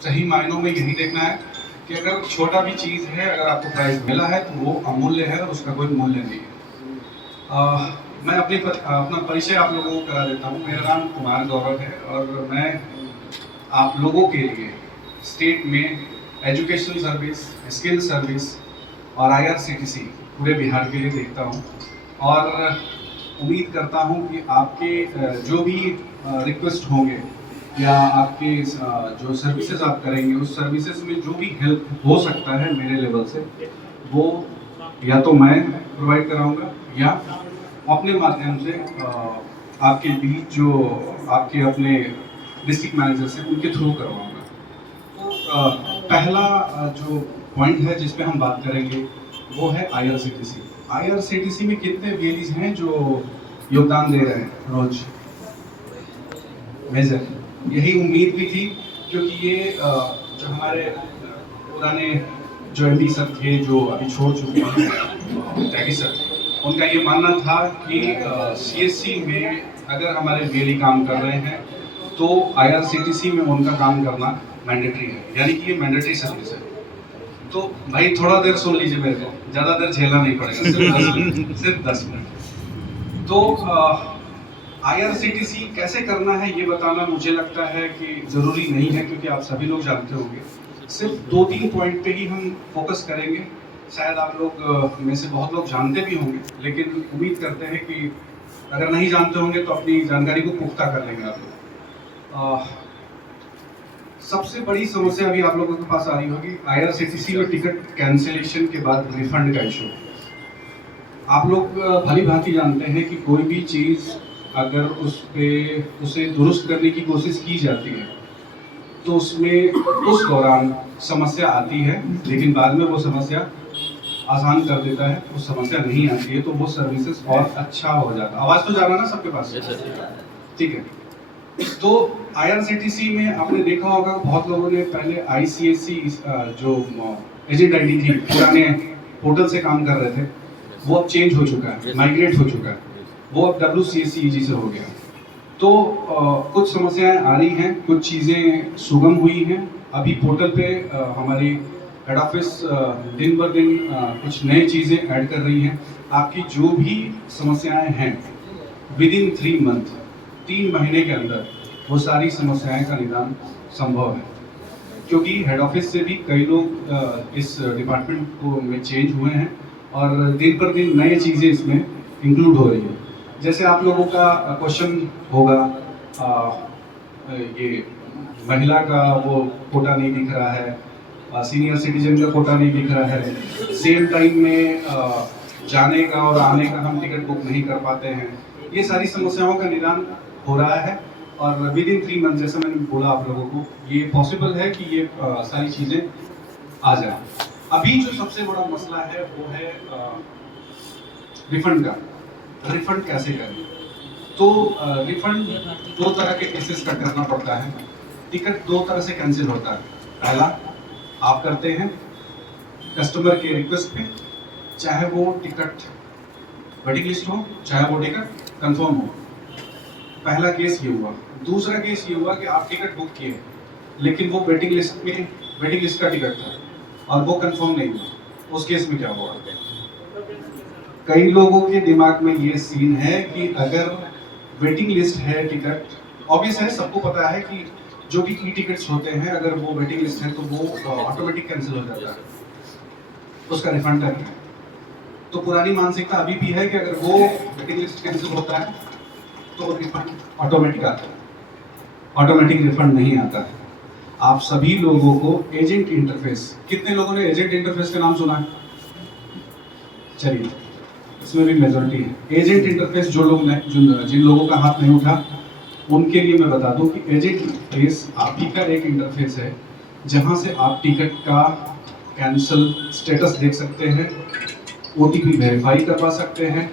सही मायनों में यही देखना है कि अगर छोटा भी चीज़ है, अगर आपको प्राइस मिला है तो वो अमूल्य है और उसका कोई मूल्य नहीं है। मैं अपना परिचय आप लोगों को करा देता हूँ। मेरा नाम कुमार गौरव है और मैं आप लोगों के लिए स्टेट में एजुकेशन सर्विस, स्किल सर्विस और IRCTC पूरे बिहार के लिए देखता हूँ। और उम्मीद करता हूँ कि आपके जो भी रिक्वेस्ट होंगे या आपके जो सर्विसेज आप करेंगे, उस सर्विसेज में जो भी हेल्प हो सकता है मेरे लेवल से, वो या तो मैं प्रोवाइड कराऊंगा या अपने माध्यम से आपके बीच जो आपके अपने डिस्ट्रिक्ट मैनेजर से उनके थ्रू करवाऊंगा। तो पहला जो पॉइंट है जिस पे हम बात करेंगे वो है IRCTC। IRCTC में कितने वेलीज हैं जो योगदान दे रहे हैं रोज? मेजर यही उम्मीद भी थी, क्योंकि ये जो हमारे पुराने जो MD सर थे जो अभी छोड़ चुके हैं, त्यागी सर, उनका ये मानना था कि CSC में अगर हमारे वेली काम कर रहे हैं तो IRCTC में उनका काम करना मैंडेटरी है, यानी कि ये मैंडेटरी सर्विस है। तो भाई थोड़ा देर सुन लीजिए मेरे को, ज़्यादा देर झेलना नहीं पड़ेगा, सिर्फ 10 मिनट। तो IRCTC कैसे करना है ये बताना मुझे लगता है कि ज़रूरी नहीं है, क्योंकि आप सभी लोग जानते होंगे। सिर्फ 2-3 पॉइंट पे ही हम फोकस करेंगे। शायद आप लोग में से बहुत लोग जानते भी होंगे, लेकिन उम्मीद करते हैं कि अगर नहीं जानते होंगे तो अपनी जानकारी को पुख्ता कर लेंगे आप लोग। सबसे बड़ी समस्या अभी आप लोगों के पास आ रही होगी IRCTC में टिकट कैंसिलेशन के बाद रिफंड का इशू। आप लोग भली भांति जानते हैं कि कोई भी चीज़ अगर उसे दुरुस्त करने की कोशिश की जाती है तो उसमें उस दौरान समस्या आती है, लेकिन बाद में वो समस्या आसान कर देता है। वो समस्या नहीं आती है तो वो सर्विसेज और अच्छा हो जाता है। आवाज़ तो जा रहा ना सबके पास? ठीक है। तो IRCTC में आपने देखा होगा, बहुत लोगों ने पहले ICSC जो एजेंट ID थी, पुराने पोर्टल से काम कर रहे थे, वो अब चेंज हो चुका है, माइग्रेट हो चुका है, वो अब WCSCEG से हो गया। तो कुछ समस्याएं आ रही हैं, कुछ चीज़ें सुगम हुई हैं। अभी पोर्टल पे हमारी हेड ऑफिस दिन ब दिन कुछ नई चीज़ें ऐड कर रही हैं। आपकी जो भी समस्याएं हैं विदिन 3 मंथ, 3 महीने के अंदर वो सारी समस्याएं का निदान संभव है, क्योंकि हेड ऑफिस से भी कई लोग इस डिपार्टमेंट को में चेंज हुए हैं और दिन पर दिन नई चीज़ें इसमें इंक्लूड हो रही है। जैसे आप लोगों का क्वेश्चन होगा, ये महिला का वो कोटा नहीं दिख रहा है, सीनियर सिटीजन का कोटा नहीं दिख रहा है, सेम टाइम में जाने का और आने का हम टिकट बुक नहीं कर पाते हैं। ये सारी समस्याओं का निदान हो रहा है और विदिन 3 मंथ, जैसे मैंने बोला आप लोगों को, ये पॉसिबल है कि ये सारी चीज़ें आ जाए। अभी जो सबसे बड़ा मसला है वो है रिफंड का। रिफंड कैसे करें? तो रिफंड 2 तरह के केसेस का करना पड़ता है। टिकट 2 तरह से कैंसिल होता है। पहला, आप करते हैं कस्टमर के रिक्वेस्ट पे, चाहे वो टिकट वेटिंग लिस्ट हो, चाहे वो टिकट कंफर्म हो। पहला केस ये हुआ। दूसरा केस ये हुआ कि आप टिकट बुक किए लेकिन वो वेटिंग लिस्ट का टिकट था और वो कंफर्म नहीं हुआ। उस केस में क्या हुआ? कई लोगों के दिमाग में ये सीन है कि अगर वेटिंग लिस्ट है टिकट, ऑब्वियस है, सबको पता है कि जो भी टिकट्स होते हैं अगर वो वेटिंग लिस्ट है तो वो ऑटोमेटिक कैंसिल हो जाता है, उसका रिफंड करना है। तो पुरानी मानसिकता अभी भी है कि अगर वो वेटिंग लिस्ट कैंसिल होता है तो रिफंड ऑटोमेटिक आता है। ऑटोमेटिक रिफंड नहीं आता है। आप सभी लोगों को एजेंट इंटरफेस, कितने लोगों ने एजेंट इंटरफेस का नाम सुना है? चलिए, इसमें भी मेजॉरिटी है। एजेंट इंटरफेस जिन लोगों का हाथ नहीं उठा उनके लिए मैं बता दूं कि एजेंट इंटरफेस आप ही का एक इंटरफेस है जहां से आप टिकट का कैंसिल स्टेटस देख सकते हैं, OTP वेरीफाई करवा सकते हैं,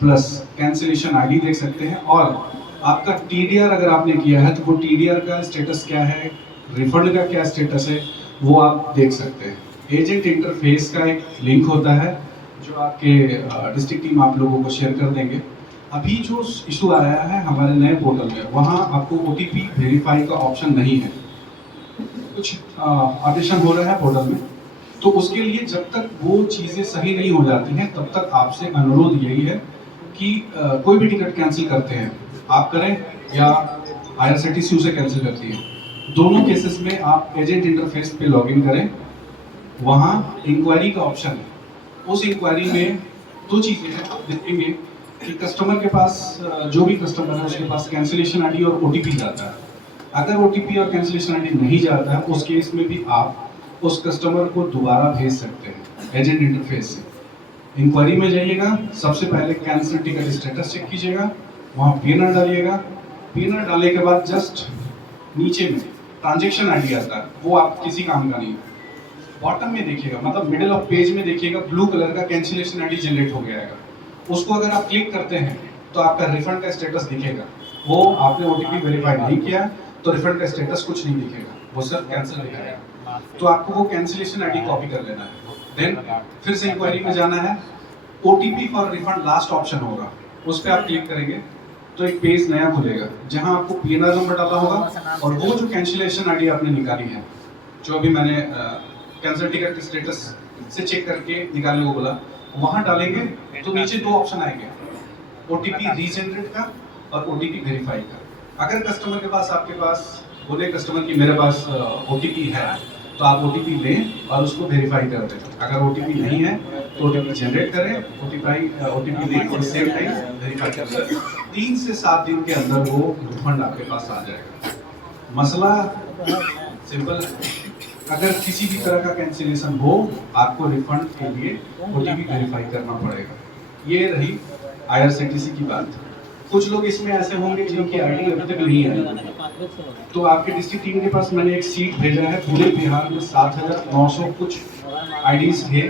प्लस कैंसिलेशन ID देख सकते हैं, और आपका TDR अगर आपने किया है तो वो TDR का स्टेटस क्या है, रिफंड का क्या स्टेटस है, वो आप देख सकते हैं। एजेंट इंटरफेस का एक लिंक होता है जो आपके डिस्ट्रिक्ट टीम आप लोगों को शेयर कर देंगे। अभी जो इशू आया है हमारे नए पोर्टल में, वहाँ आपको OTP वेरीफाई का ऑप्शन नहीं है। कुछ ऑडिशन हो रहा है पोर्टल में, तो उसके लिए जब तक वो चीज़ें सही नहीं हो जाती हैं तब तक आपसे अनुरोध यही है कि कोई भी टिकट कैंसिल करते हैं आप करें या IRCTC उसे कैंसिल करती है, दोनों केसेस में आप एजेंट इंटरफेस पे लॉगिन करें। वहाँ इंक्वायरी का ऑप्शन है, उस इंक्वायरी में दो चीज़ें हैं, आप देखेंगे कि कस्टमर के पास जो भी कस्टमर है उसके पास कैंसिलेशन आईडी और OTP जाता है। अगर OTP और कैंसिलेशन आईडी नहीं जाता है उस केस में भी आप उस कस्टमर को दोबारा भेज सकते हैं एजेंट इंटरफेस से। इंक्वायरी में जाइएगा, सबसे पहले कैंसिल टिकट स्टेटस चेक कीजिएगा, वहाँ PNR डालिएगा। PNR डालने के बाद जस्ट नीचे में ट्रांजेक्शन आईडी आता है, वो आप किसी काम का नहीं है। बॉटम में देखिएगा, मतलब मिडिल ऑफ पेज में देखिएगा, ब्लू कलर का कैंसिलेशन आईडी जनरेट हो गया है। उसको अगर आप क्लिक करते हैं तो आपका रिफंड का स्टेटस दिखेगा। वो आपने OTP वेरीफाई नहीं किया तो रिफंड का स्टेटस कुछ नहीं दिखेगा, वो सिर्फ कैंसिल दिखाएगा। तो आपको वो कैंसिलेशन आईडी कॉपी कर लेना है, देन फिर से इंक्वायरी में जाना है, OTP for refund last option होगा, उस पर आप क्लिक करेंगे तो एक पेज नया खुलेगा जहां आपको PNR नंबर डालना होगा और वो जो कैंसिलेशन आईडी आपने निकाली है, जो अभी मैंने कैंसिल टिकट स्टेटस से चेक करके निकालने को बोला, वहां डालेंगे तो नीचे दो ऑप्शन आएंगे, OTP रीजनरेट का और OTP वेरीफाई का। अगर कस्टमर के पास, आपके पास बोले कस्टमर की मेरे पास OTP है, तो आप OTP लें और उसको वेरीफाई कर दें। अगर OTP नहीं है तो OTP जनरेट करें, OTP लें और सेम टाइम वेरीफाई कर लें। 3 से 7 दिन के अंदर वो रिफंड आपके पास आ जाएगा। मसला सिंपल है, अगर किसी भी तरह का कैंसिलेशन हो आपको रिफंड के लिए OTP वेरीफाई करना पड़ेगा। ये रही IRCTC की बात। कुछ लोग इसमें ऐसे होंगे जिनकी आईडी अभी तक नहीं आई, तो आपके डिस्ट्रिक्ट टीम के पास मैंने एक सीट भेजा है। पूरे बिहार में 7,900 कुछ आईडीज थे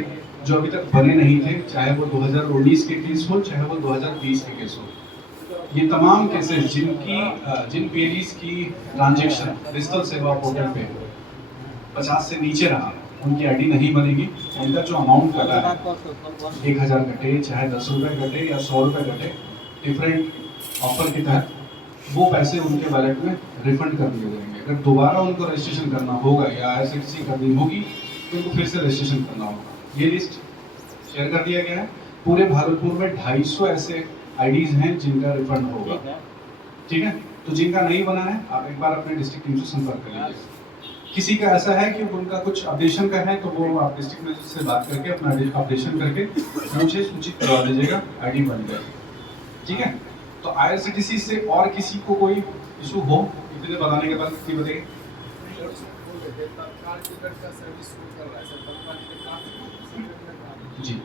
जो अभी तक बने नहीं थे, चाहे वो 2019 के केस हो चाहे वो 2020 के केस हो। ये तमाम केसेस जिन पेरीज की ट्रांजेक्शन डिजिटल सेवा पोर्टल पे 50 से नीचे रहा, उनकी आईडी नहीं बनेगी। उनका जो अमाउंट कटा है 1,000 कटे, चाहे 10 रुपये कटे या 100 रुपये कटे, डिफरेंट ऑफर के तहत वो पैसे उनके वैलेट में रिफंड कर दिए जाएंगे। अगर दोबारा उनको रजिस्ट्रेशन करना होगा या IRCTC करनी होगी तो उनको फिर से रजिस्ट्रेशन करना होगा। ये लिस्ट शेयर कर दिया गया है। पूरे भागलपुर में 250 ऐसे आईडीज हैं जिनका रिफंड होगा, ठीक है। तो जिनका नहीं बना है आप एक बार अपने डिस्ट्रिक्ट टीम से संपर्क कर लीजिए। किसी का ऐसा है कि उनका कुछ अपडेशन का है तो वो आप डिस्ट्रिक्ट मैनेजर से बात करके अपना अपडेशन करके मुझे सूचित करवा दीजिएगा, आईडी बन जाएगी, ठीक है। तो IRCTC से और किसी को कोई इशू हो, इतने बताने के बाद किसी बताइए। जी,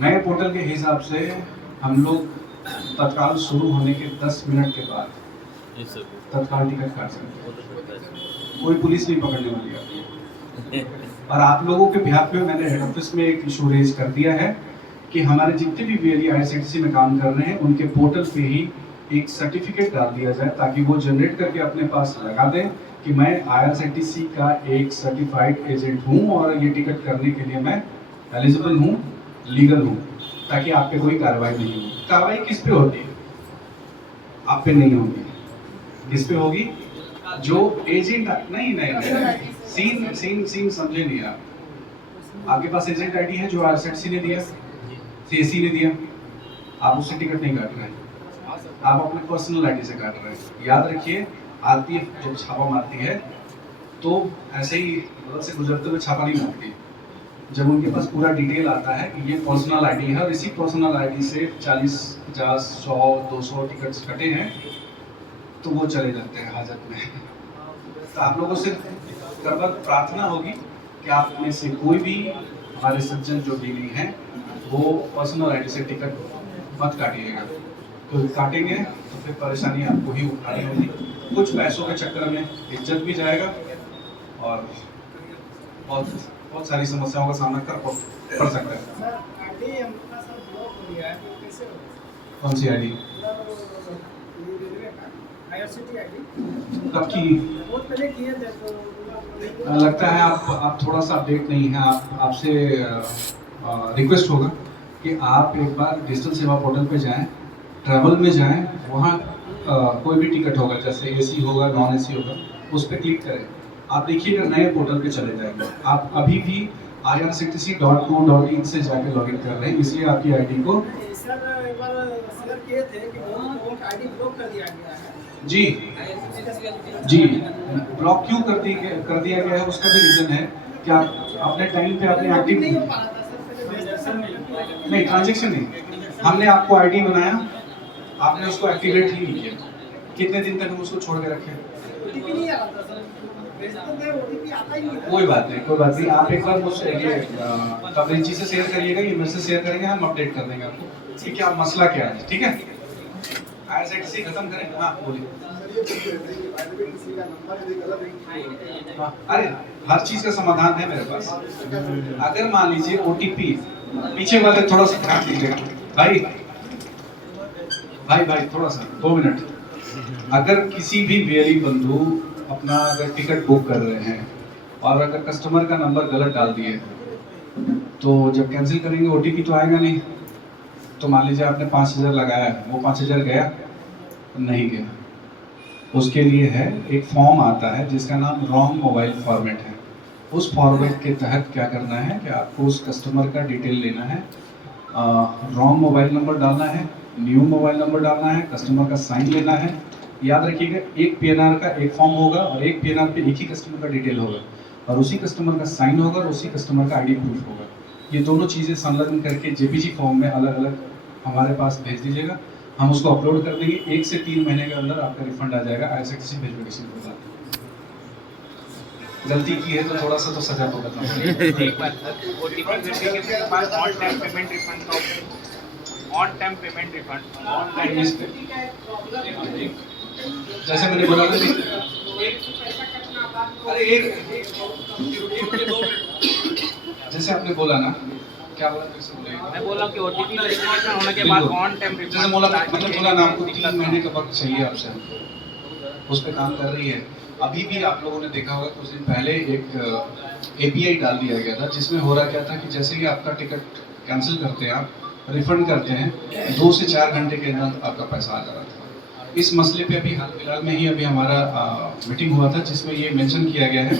नए पोर्टल के हिसाब से हम लोग तत्काल शुरू होने के 10 मिनट के बाद तत्काल टिकट काट सकते हैं, कोई पुलिस नहीं पकड़ने वाली है। और आप लोगों के बिहाफ में मैंने हेड ऑफिस में एक इशू रेज कर दिया है कि हमारे जितने भी VLE IRCTC में काम कर रहे हैं उनके पोर्टल पे ही एक सर्टिफिकेट डाल दिया जाए ताकि वो जनरेट करके अपने पास लगा दें कि मैं IRCTC का एक सर्टिफाइड एजेंट हूँ और ये टिकट करने के लिए मैं एलिजिबल हूँ, लीगल हूँ, ताकि आप पे कोई कार्रवाई नहीं होगी। कार्रवाई किस पे होती है? आप पे नहीं होगी, किस पे होगी? जो एजेंट नहीं सीन समझे नहीं आप। आपके पास एजेंट आईडी है जो IRCTC ने दिया, CAC ने दिया, आप उससे टिकट नहीं काट रहे हैं, आप अपने पर्सनल आईडी से काट रहे हैं। याद रखिए, RPF जब छापा मारती है तो ऐसे ही मतलब से गुजरते हुए छापा नहीं मारती। जब उनके पास पूरा डिटेल आता है कि ये पर्सनल आईडी है और इसी पर्सनल आईडी से 40, 50, 100, 200 टिकट्स कटे हैं तो वो चले जाते हैं हाजत में। तो आप लोगों से करबल प्रार्थना होगी कि आप में से कोई भी हमारे सज्जन जो भी हैं वो पर्सनल आईडी से टिकट मत काटिएगा, तो काटेंगे तो फिर परेशानी आपको ही उठानी होगी। कुछ पैसों के चक्कर में इज्जत भी जाएगा और बहुत सारी समस्याओं का सामना कर सकता है। कौन सी आईडी? कब की? लगता है आप थोड़ा सा अपडेट नहीं है। आपसे रिक्वेस्ट होगा कि आप एक बार डिजिटल सेवा पोर्टल पे जाएं, ट्रैवल में जाएं, वहाँ कोई भी टिकट होगा, जैसे AC होगा, नॉन AC होगा, उस पर क्लिक करें। आप देखिएगा नए पोर्टल पे चले जाएंगे। आप अभी भी irctc.co.in से जाके लॉगिन कर रहे हैं, इसलिए आपकी आईडी को सर एक बार शेयर किए थे कि बहुत लोगों का आईडी ब्लॉक कर दिया गया है। जी ब्लॉक क्यों कर दिया गया है, उसका भी रीजन है कि आपने टाइम पे आपने एक्टिव नहीं हो पा रहा था सर, नहीं ट्रांजेक्शन नहीं, हमने आपको आईडी बनाया, आपने उसको एक्टिवेट ही नहीं किया। कितने दिन तक हम उसको छोड़ के रखें? ओटीपी नहीं आ रहा था सर, भेजते थे ओटीपी आता ही नहीं था। कोई बात नहीं, आप एक बार मुझसे ये कवरेज से शेयर करिएगा, ये मेरे से शेयर करेंगे, हम अपडेट कर देंगे आपको कि क्या मसला क्या है, ठीक है? IRCTC खत्म करें। हाँ बोलिए। हाँ, अरे हर चीज का समाधान है मेरे पास। अगर मान लीजिए OTP, पीछे वाले थोड़ा सा ध्यान दीजिएगा भाई थोड़ा सा 2 मिनट। अगर किसी भी वीआईपी बंधु अपना अगर टिकट बुक कर रहे हैं और अगर कस्टमर का नंबर गलत डाल दिए तो जब कैंसिल करेंगे OTP तो आएगा नहीं। तो मान लीजिए आपने 5000 लगाया, वो 5000 गया नहीं गया, उसके लिए है एक फॉर्म आता है जिसका नाम रॉन्ग मोबाइल फॉर्मेट है। उस फॉर्मेट के तहत क्या करना है कि आपको उस कस्टमर का डिटेल लेना है, रॉन्ग मोबाइल नंबर डालना है, न्यू मोबाइल नंबर डालना है, कस्टमर का साइन लेना है। याद रखिएगा एक PNR का एक फॉर्म होगा और एक PNR पे एक ही कस्टमर का डिटेल होगा और उसी कस्टमर का साइन होगा और उसी कस्टमर का ID प्रूफ होगा। ये दोनों चीज़ें संलग्न करके JPG फॉर्म में अलग अलग हमारे पास भेज दीजिएगा, हम उसको अपलोड कर देंगे। 1 से 3 महीने के अंदर आपका रिफंड आ जाएगा IRCTC वेरिफिकेशन के साथ। गलती की है तो थोड़ा सा तो सजा तो करना पड़ेगा। एक बात OTP वेरिफिकेशन के बाद ऑन टाइम पेमेंट रिफंड का option, on time payment refund on time इस पे जैसे मैंने बोला ना अरे एक जैसे आपने बोला ना, क्या बोला फिर से बोलिए। मैं बोला कि OTP वेरिफिकेशन होने के बाद ऑन टाइम जैसे रिफंड बोला ना आपको 3 महीने का वक्त चाहिए आपसे, उस पर काम कर रही है। अभी भी आप लोगों ने देखा होगा कुछ दिन पहले एक API डाल दिया गया था जिसमें हो रहा क्या था कि जैसे ही आपका टिकट कैंसिल करते हैं, आप रिफंड करते हैं, 2 से 4 घंटे के अंदर आपका पैसा आ जा रहा था। इस मसले पे अभी हाल फिलहाल में ही अभी हमारा मीटिंग हुआ था जिसमें ये मेंशन किया गया है,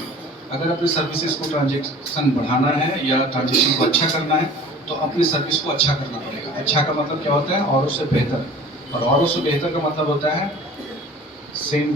अगर अपने सर्विसेज को ट्रांजेक्शन बढ़ाना है या ट्रांजेक्शन को अच्छा करना है तो अपनी सर्विस को अच्छा करना पड़ेगा। अच्छा का मतलब क्या होता है? औरों से बेहतर, और औरों से बेहतर का मतलब होता है सेम